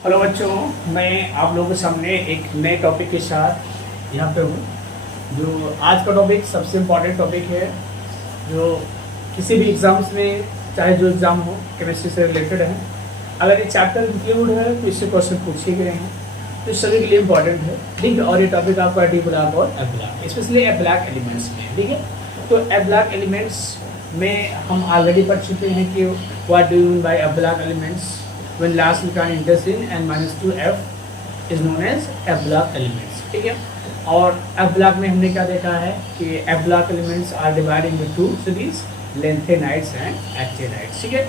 Hello बच्चों, मैं आप लोगों के सामने एक नए टॉपिक के साथ यहाँ पे हूँ। जो आज का टॉपिक सबसे इम्पोर्टेंट टॉपिक है, जो किसी भी एग्ज़ाम्स में, चाहे जो एग्ज़ाम हो, केमिस्ट्री से रिलेटेड है। अगर ये चैप्टर इंक्लूड है तो इससे क्वेश्चन पूछे गए हैं, तो सभी के लिए इम्पोर्टेंट है, ठीक है। और ये टॉपिक आपका डी ब्लॉक और F block, specially F block elements में, ठीक है। तो एफ ब्लॉक एलिमेंट्स में हम ऑलरेडी पढ़ चुके हैं कि what do you mean by F block elements when last mecanic intercene and -2f is known as F block elements, ठीक है। और F block में हमने क्या देखा है कि F block elements are divided into two series, lanthanides and actinides, ठीक है।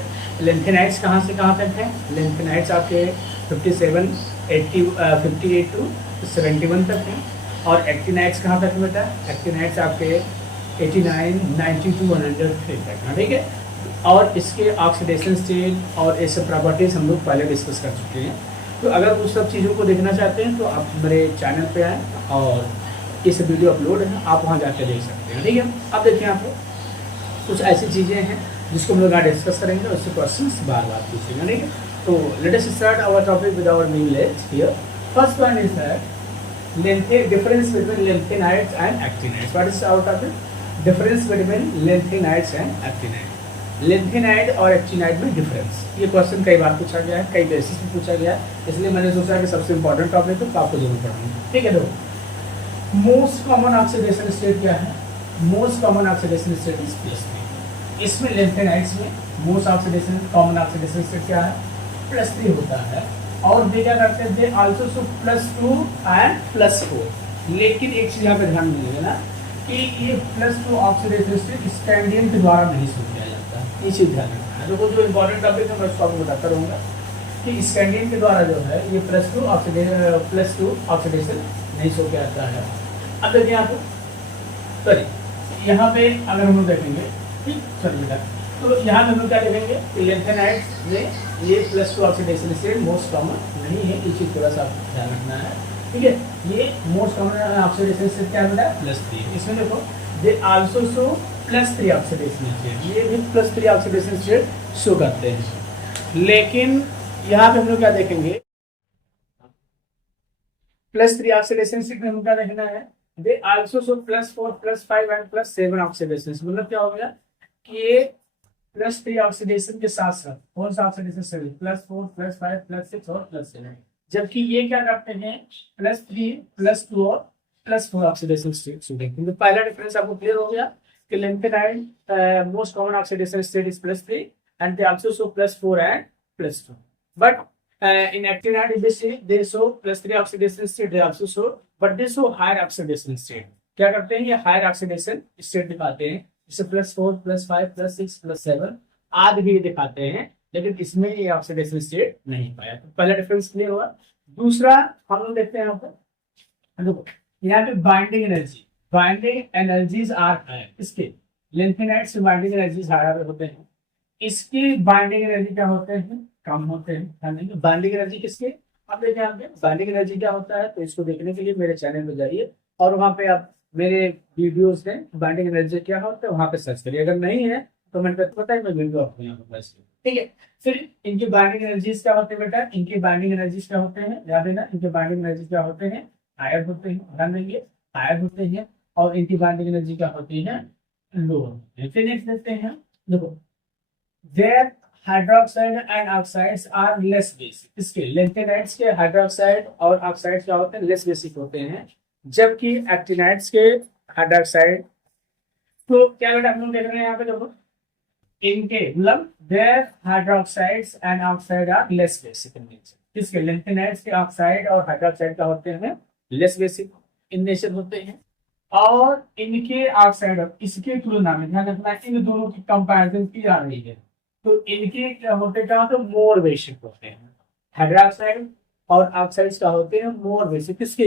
lanthanides कहाँ से कहाँ तक है? lanthanides आपके 57, 80, 58 to 71 तक है। और actinides कहाँ तक बेटा? actinides आपके 89, 90 to 103 तक है, ठीक है। और इसके ऑक्सीडेशन स्टेट और ये सब प्रॉपर्टीज हम लोग पहले डिस्कस कर चुके हैं। तो अगर उस सब चीज़ों को देखना चाहते हैं तो आप मेरे चैनल पे आएँ और इस वीडियो अपलोड है, आप वहाँ जाकर देख सकते हैं, ठीक है। अब देखिए, यहाँ पे कुछ ऐसी चीज़ें हैं जिसको हम लोग यहाँ डिस्कस करेंगे और उससे क्वेश्चन बार बार पूछेंगे, ठीक है। तो let us start our topic with our main let here. First one is that difference between lanthanides and actinides. What is our topic? Difference between lanthanides and actinides. Lanthanide और actinide में difference, ये question कई बार पूछा गया है, कई basis में पूछा गया है, इसलिए मैंने सोचा कि सबसे इंपॉर्टेंट टॉपिक तो आपको जरूर पढ़ाऊंगा, ठीक है। देखो, मोस्ट कॉमन ऑक्सीडेशन स्टेट क्या है? Most common oxidation state is +3। इसमें लेंथेनाइड्स में most oxidation common oxidation state क्या है? +3 होता है। और वे क्या करते थे? Also so +2 and +4। लेकिन एक चीज यहाँ पे ध्यान दीजिएगा ना कि ये +2 ऑक्सीडेशन स्टेट स्कैंडियम के द्वारा नहीं शो किया जाता, ये चीज ध्यान रखना है। तो वो जो इम्पोर्टेंट टॉपिक है मैं उसको आपको बताता रहूँगा कि स्कैंडियम के द्वारा जो है ये +2 ऑक्सीडेशन नहीं शो किया जाता है। अब देखिए आपको, सॉरी, यहाँ पे अगर हम लोग देखेंगे, ठीक, सॉरी बेटा, तो यहाँ पे हम लोग क्या देखेंगे कि लेंथेनाइड्स में ये +2 ऑक्सीडेशन स्टेट मोस्ट कॉमन नहीं है, ये चीज थोड़ा सा ध्यान रखना है, ठीक है। ये मोस्ट कॉमन ऑक्सीडेशन स्टेट क्या है बेटा? +3। इसमें देखो, they also show +3 oxidation state, ये भी +3 ऑक्सीडेशन स्टेट शो करते हैं। लेकिन यहाँ पे हम लोग क्या देखेंगे? +3 ऑक्सीडेशन स्टेट में हम क्या देखना है? They also show +4, +5 and +7 oxidation. मतलब क्या हो गया कि ये +3 ऑक्सीडेशन के साथ साथ कौन सा ऑक्सीडेशन स्टेट? +4, +5, +6 और +7। जबकि ये क्या करते हैं? +3, +2 और +4 ऑक्सीडेशन स्टेट। तो पहला डिफरेंस आपको क्लियर हो गया कि lanthanide most common oxidation state is +3 and they also show +4 and +2. But in actinide if they say they show +3 oxidation state, they also show, but they show higher oxidation state. क्या करते हैं? ये higher oxidation state दिखाते हैं, जैसे +4, +5, +6, +7 आदि भी दिखाते हैं, लेकिन इसमें ये ऑक्सीडेशन स्टेट नहीं पाया। तो पहला डिफरेंस क्लियर हुआ। दूसरा हम लोग देखते हैं यहाँ पर, देखो यहाँ पे बाइंडिंग एनर्जीज आर हायर। इसके लेंथेनाइड्स में बाइंडिंग एनर्जीज हायर होते हैं, इसकी बाइंडिंग एनर्जी क्या होते हैं? कम होते हैं। बाइंडिंग एनर्जी किसके? अब देखिए यहाँ पे बाइंडिंग एनर्जी क्या होता है, तो इसको देखने के लिए मेरे चैनल पे जाइए और वहाँ पे आप मेरे वीडियोस में बाइंडिंग एनर्जी क्या होता है वहाँ पे सर्च करिए। अगर नहीं है तो मैंने पता है मैं वीडियो आपको यहाँ पे प्लेस, ठीक है। फिर इनकी बाइंडिंग एनर्जीज क्या होते हैं बेटा? इनकी बाइंडिंग एनर्जीज क्या होते हैं? याद है ना, इनके बाइंडिंग एनर्जी क्या होते हैं? हायर होते हैं, ध्यान देंगे, हायर होते हैं। और इनकी बाइंडिंग एनर्जी क्या होती है? लो होती है। फिर नेक्स्ट देखते हैं, देखो, there hydroxide and oxides are less basic. इसके लेंथेनाइड्स के हाइड्रोक्साइड और ऑक्साइड क्या होते हैं? लेस बेसिक होते हैं, जबकि एक्टिनाइड्स के हाइड्रोक्साइड, तो क्या बेटा हम लोग देख रहे हैं यहाँ पे, देखो इनके मतलब there hydroxides and oxide are less basic in nature. इसके लेंथेनाइड्स के ऑक्साइड और हाइड्रोक्साइड का होते हैं लेस बेसिक इन नेचर होते हैं, और इनके ऑक्साइड और इसके तुलना में ध्यान रखना, इन दोनों की कंपैरिजन की जा रही है, तो इनके क्या होते हैं? तो मोर बेसिक होते हैं। हाइड्रोक्साइड और ऑक्साइड्स का होते हैं मोर बेसिक। किसके?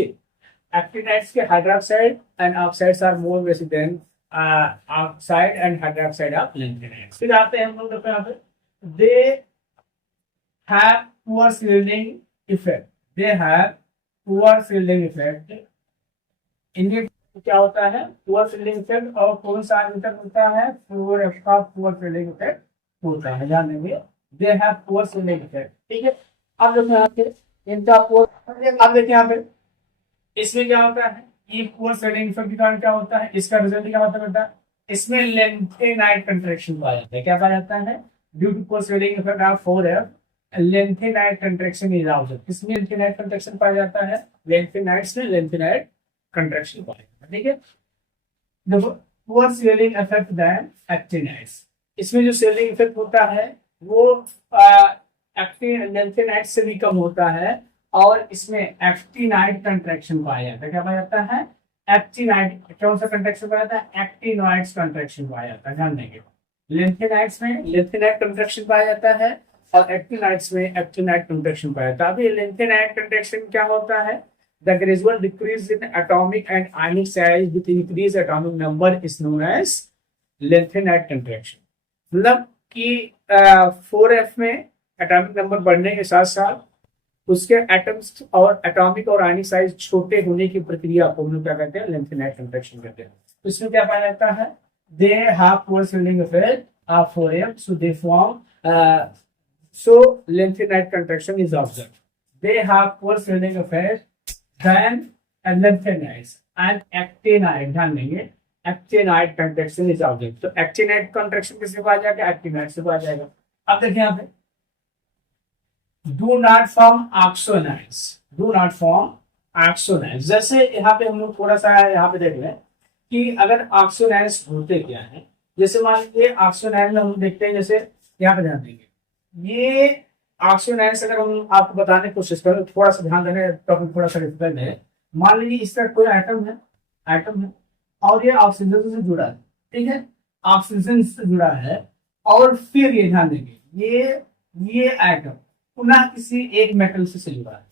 एक्टिनाइड्स के hydroxide and oxides are more basic than oxide and hydroxide of lanthanides. फिर आते हैं हम लोग देखो यहाँ पे, they have poor shielding effect, they have poor shielding effect. इनके क्या होता है? Poor shielding effect. और कौन सा इफेक्ट होता है? फ्लोर का पुअर शील्डिंग इफेक्ट होता है, ध्यान देंगे, दे हैव पुअर शील्डिंग इफेक्ट, ठीक है। अब देखो यहाँ पे इनका पोर, अब देखिए यहाँ पे इसमें क्या होता है, ये पोर स्वेलिंग इफेक्ट के कारण क्या होता है, इसका रिजल्ट क्या होता है, इसमें लेंथेनाइट कंट्रैक्शन पाया जाता है। क्या पाया जाता है, due to poor swelling effect of 4F lanthanide contraction is observe. किसमें लेंथेनाइट कंट्रैक्शन पाया जाता है, लेंथेनाइट्स में लेंथेनाइट कंट्रैक्शन पाया जाता है। ठीक है, देखो पोर स्वेलिंग इफेक्ट देन एक्टिनाइट्स, इसमें जो स्वेलिंग इफेक्ट होता है वो एक्टिन लेंथेनाइट से भी कम होता है, और इसमें एक्टिनाइट कंट्रैक्शन पाया जाता है। क्या पाया जाता है, एक्टिनाइट, कौन सा कंट्रैक्शन पाया जाता है, एक्टिनॉइड्स कंट्रैक्शन पाया जाता है। ध्यान देंगे, लेंथेनाइट्स में लेंथेनाइट कंट्रैक्शन पाया जाता है और एक्टिनाइट्स में एक्टिनाइट कंट्रैक्शन पाया जाता है। अभी लेंथेनाइट कंट्रैक्शन क्या होता है, the gradual decrease in atomic and ionic size with increase atomic number is known as lanthanide contraction. मतलब कि 4F में एटॉमिक नंबर बढ़ने के साथ साथ उसके एटम्स और एटॉमिक और आयनिक साइज छोटे होने की प्रक्रिया को हम लोग क्या कहते हैं, लेंथेनाइट कंट्रैक्शन कहते हैं। तो इसमें क्या पाया जाता है, they have poor swelling effect of 4F, so they form so lengthenite contraction is observed. They have poor swelling effect than lanthanides and actinide, ध्यान देंगे, actinide contraction is observed. तो actinide contraction किससे पाया जाएगा, actinide से पाया जाएगा। अब देखिए यहाँ पे do not form oxonides, do not form oxonides। जैसे यहाँ पे हम लोग थोड़ा सा यहाँ पे देख रहे हैं कि अगर oxonides होते क्या है, जैसे मान लीजिए oxonides हम देखते हैं, जैसे यहाँ पे ध्यान देंगे, ये ऑक्सीजन अगर हम आपको बताने की कोशिश करें, थोड़ा सा ध्यान देने, टॉपिक थोड़ा सा डिफिकल्ट है। मान लीजिए इस तरह कोई एटम है और ये ऑक्सीजन से जुड़ा है, ठीक है, ऑक्सीजन से जुड़ा है, और फिर ये ध्यान देंगे ये एटम पुनः किसी एक मेटल से जुड़ा है,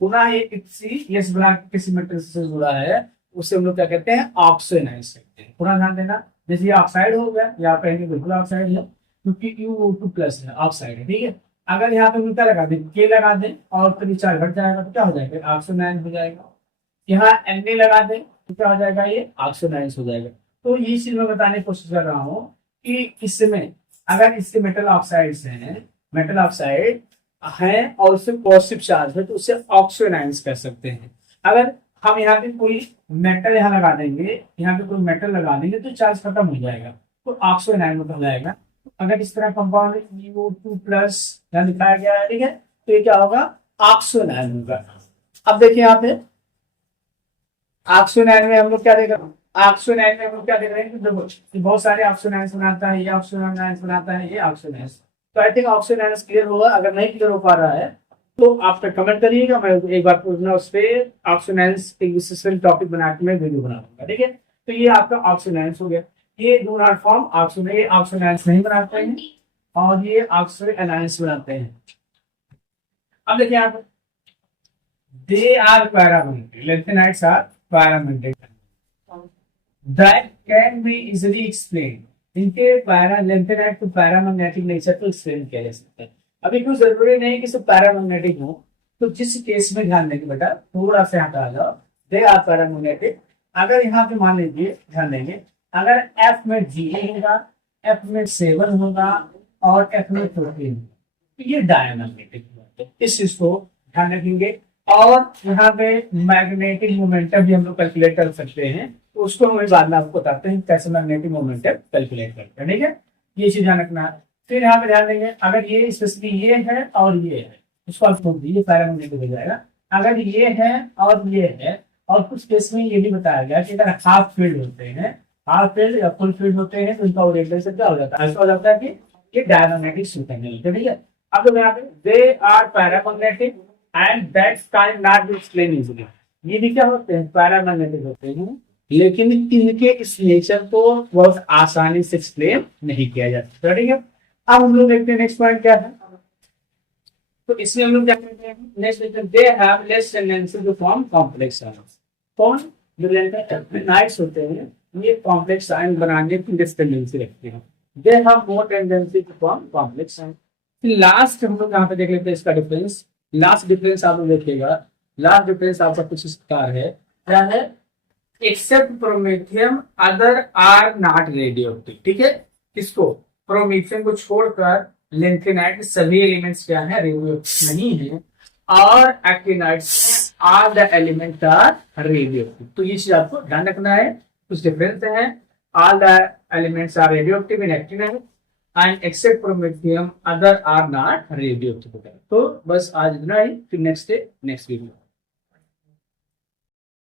पुनः ये किसी यस ब्लॉक किसी मेटल से जुड़ा है, उसे हम लोग क्या कहते हैं, ऑक्सीजनाइज कहते हैं। पुनः ध्यान देना, जैसे ये ऑक्साइड हो गया, यहाँ पे बिल्कुल ऑक्साइड है क्योंकि U2 प्लस है, ऑक्साइड है, ठीक है। अगर यहाँ पे क्या लगा दें, के लगा दें और कभी चार घट जाएगा तो क्या हो जाएगा, ऑक्सीजनाइज हो जाएगा। यहाँ Na लगा दें तो क्या हो जाएगा, ये ऑक्सीजनाइज हो जाएगा। तो ये चीज मैं बताने की कोशिश कर रहा हूँ कि इसमें अगर इसके मेटल ऑक्साइड्स हैं, मेटल ऑक्साइड है और उससे पॉजिटिव चार्ज है, तो उसे ऑक्सीजनाइज कर सकते हैं। अगर हम यहाँ पे कोई मेटल यहाँ लगा देंगे, यहाँ पे कोई मेटल लगा देंगे तो चार्ज खत्म हो जाएगा, तो ऑक्सीजनाइज हो जाएगा। अगर इस तरह कंपाउंड U2 प्लस यहाँ दिखाया गया है, ठीक है, तो ये क्या होगा, ऑक्सीजनाइज होगा। अब देखिए यहाँ पे ऑक्सीजनाइज में हम लोग क्या देख रहे हैं, ऑक्सीजनाइज में हम लोग क्या देख रहे हैं, देखो बहुत सारे ऑक्सीजनाइज बनाता है, ये ऑक्सीजनाइज बनाता है, ये ऑक्सीजनाइज। तो आई थिंक ऑक्सीजनाइज क्लियर होगा। अगर नहीं क्लियर हो पा रहा है तो आप कमेंट करिएगा, मैं एक बार उस पर ऑक्सीजनाइज एक टॉपिक बना के मैं वीडियो बना दूंगा, ठीक है। तो ये आपका ऑक्सीजनाइज हो गया। ये डू नॉट फॉर्म ऑक्सीजन, ये ऑक्सीजनाइज नहीं बनाते हैं और ये ऑक्सीजनाइज बनाते हैं। अब देखिए आप, they are paramagnetic, lanthanides are paramagnetic that can be easily explain. इनके लेंथेनाइट को पैरामैग्नेटिक नेचर को एक्सप्लेन किया जा सकता है। अभी कोई जरूरी नहीं कि सब पैरामैग्नेटिक हो, तो जिस केस में ध्यान देंगे बेटा, थोड़ा सा हटा जाओ, दे आर पैरामैग्नेटिक। अगर यहाँ पे मान लीजिए ध्यान देंगे, अगर F में G होगा, F में 7 होगा और F में 14, तो ये डायमैग्नेटिक होगा। इस चीज को ध्यान रखेंगे। और यहाँ पे मैग्नेटिक मोमेंटम भी हम लोग कैलकुलेट कर सकते हैं, तो उसको हम बाद में आपको बताते हैं कैसे मैग्नेटिक मोमेंटम कैलकुलेट करते हैं, ठीक है। ये चीज ध्यान रखना है। फिर यहाँ पे ध्यान देंगे, अगर ये स्पेसिफिक ये है और ये है, उसको आप छोड़ दीजिए, पैरामैग्नेटिक हो जाएगा। अगर ये है और ये है, और कुछ केस में ये भी बताया गया कि अगर हाफ फील्ड होते हैं, हाफ फील्ड या फुल फील्ड होते हैं, तो उनका ओरिएंटेशन क्या हो जाता है, ऐसा हो जाता है कि ये डायमैग्नेटिक सिग्नल, ठीक है। अब तो यहाँ पे they are paramagnetic and that can not be explain easily. ये भी क्या होते हैं, पैरामैग्नेटिक होते हैं, लेकिन इनके इस नेचर को बहुत आसानी से एक्सप्लेन नहीं किया जा सकता, ठीक है। अब हम लोग देखते हैं नेक्स्ट पॉइंट क्या है। तो इसमें हम लोग क्या कहते हैं, नेक्स्ट देखते हैं, they have less tendency to form complex ions. कौन, जो लेंथेनाइट्स होते हैं, ये कॉम्प्लेक्स आयन बनाने की लेस टेंडेंसी रखते हैं। They have more tendency to form complex ion. Last हम लोग यहाँ पे देख लेते हैं इसका डिफरेंस। लास्ट डिफरेंस आप लोग देखिएगा, लास्ट डिफरेंस आपका कुछ इस प्रकार है, क्या है, except promethium other are not radioactive, ठीक है। किसको, प्रोमेथियम को छोड़कर लेंथेनाइट के सभी एलिमेंट्स क्या है, रेडियोएक्टिव नहीं है। और actinides are the element are radio active. तो ये चीज आपको ध्यान रखना है, कुछ डिफरेंस है। All the elements are radio active in actinide and except promethium other are not radio active. तो बस आज इतना ही, फिर नेक्स्ट डे नेक्स्ट वीडियो।